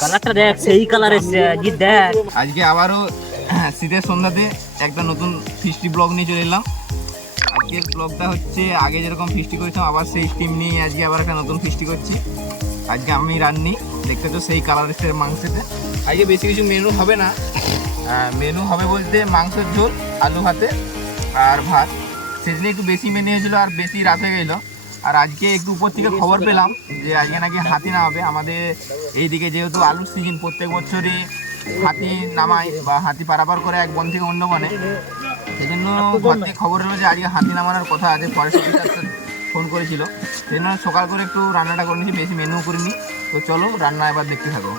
কালারটা দেখ, সেই কালার এসছে জি দেখ। আজকে আবারও শীতের সন্ধ্যাতে একটা নতুন ফিস্টি ব্লগ নিয়ে চলে এলাম। আজকের ব্লগটা হচ্ছে আগে যেরকম ফিস্টি করেছিলাম আবার সেই স্টিম নিয়ে আজকে আবার একটা নতুন ফিস্টি করছি। আজকে আমি রান্নি দেখতে তো সেই কালার এসছে মাংসতে। আজকে বেশি কিছু মেনু হবে না, মেনু হবে বলতে মাংসের ঝোল, আলু ভাতে আর ভাত। সেদিন একটু বেশি মেনু হয়েছিলো আর বেশি রাত হয়ে গেলো। আর আজকে একটু উপর থেকে খবর পেলাম যে আজকে নাকি হাতি নামাবে আমাদের এইদিকে, যেহেতু আলুর সিজন প্রত্যেক বছরই হাতি নামায় বা হাতি পারাপার করে এক বন থেকে অন্য বনে। সেই জন্য খবর হলো যে আজকে হাতি নামানোর কথা আছে, ফরেস্ট অফিসার ফোন করেছিল। সেই জন্য সকাল করে একটু রান্নাটা করে নিয়েছি, বেশি মেনু করিনি। তো চলো রান্না এবার দেখতে থাকো।